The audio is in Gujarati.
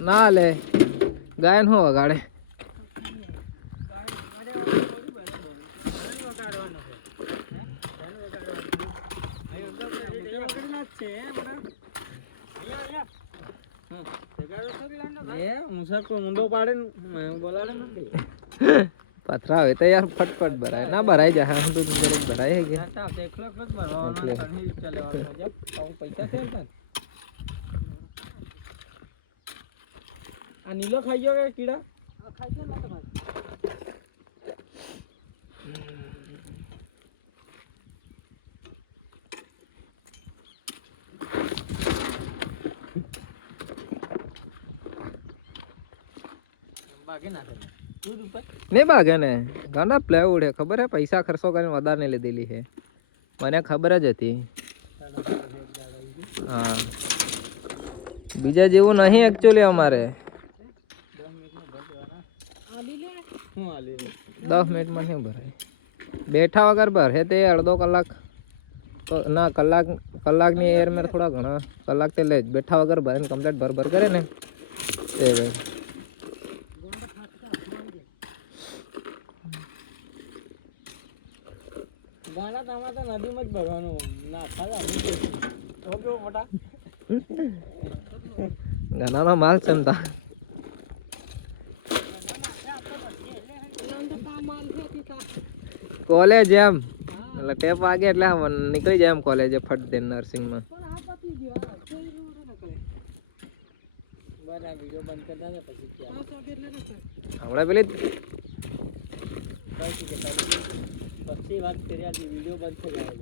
ના લે ગાયન હો વગાડે पथरा हुए तो यार फटफट भराए ना भराई जा हम तो भराए है क्या नीलो खाई गया कीड़ा नहीं भागे ने गांडा प्लायवुड है खबर है पैसा खर्चो करने वधार ने લીધેલી है મને ખબર જ હતી હા બીજા જેવું નહીં एक्चुअली અમારે 10 મિનિટ માં નહીં ભરાય બેઠા વગર ભરે તે અડધો કલાક તો ના કલાકની એર મેર થોડા ઘણા કલાક તે લે બેઠા વગર ભરે કમ્પ્લીટ ભર કરે ને તે ભાઈ ગાણા તમારે તો નદીમાં જ ભરવાનું ના ખાલા ઓકે મોટા ગાનાનો માલ ચમતા કોલેજ એમ એટલે ટેપ વાગે એટલે નીકળી જાય એમ કોલેજ ફટ દે નર્સિંગ માં વિડિયો બંધ કરતા ને પછી હમણાં પેલી પછી વાત કર્યા વિડિયો બંધ થઈ જાય